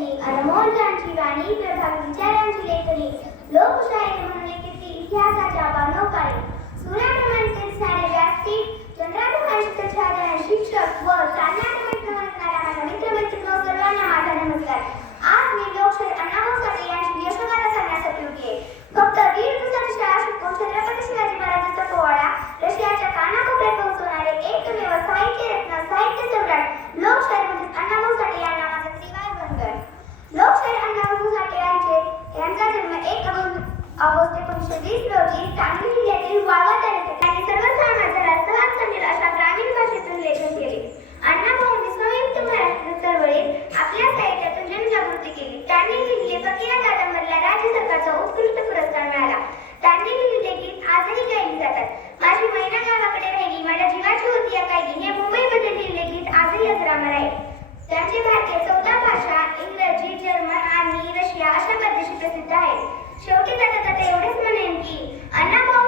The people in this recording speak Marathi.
लेखनी, अनमोल यांची गाणी, प्रभावी विचारांची लेखनी, लोकशाहीर म्हणून लेखितली इतिहासाच्या बानोकाळी, सूर्याप्रमाणे तेजणारे व्यासपीठ, चंद्राप्रमाणे छादणारे शिक्षक व चांदण्याप्रमाणे चमकणाऱ्या माझ्या मित्रमैत्रिणींनो सर्वांना माझा नमस्कार. आज मी लोकशाहीर अण्णाभाऊ साठे यांची यशोगाथा सांगण्यासाठी उभी आहे. फक्त 1.5 दिवसाची शाळा शिकवून छत्रपती शिवाजी महाराजांचा पोवाडा रशियाच्या कानाकोपऱ्यात पोहोचवणारे एकमेव साहित्य रत्न, साहित्य सम्राट लोकशाहीर म्हणजे अण्णाभाऊ साठे यांना माझा त्रिवार वंदन. लोकशाहीर अण्णाभाऊ साठे यांचा जन्म 1 ऑगस्ट 1920 रोजी सांगली जिल्ह्यातील वाळवा तालुक्यात. त्यांनी सर्वसामान्यांना सहज समजेल अशा ग्रामीण भाषेतून लेखन केले. अण्णाभाऊंनी संयुक्त महाराष्ट्र चळवळीत आपल्या साहित्यातून जनजागृती केली. त्यांनी लिहिलेले फकीरा कादंबरीला राज्य सरकारचा उत्कृष्ट पुरस्कार मिळाला. त्यांनी लिहिलेले गीत आजही गायली जातात. माझी मैना गावाकडे राहिली, माझ्या जीवाची होती या कायदी हे मुंबईमध्ये लिहिलेले गीत आजही अजरामर आहे. त्यांचे भारतीय 14 भाषा इंग्रजी, जर्मन आणि रशिया अशा प्रदेशी प्रसिद्ध आहेत. शेवटी जाता एवढेच म्हणेन की अण्णाभाऊ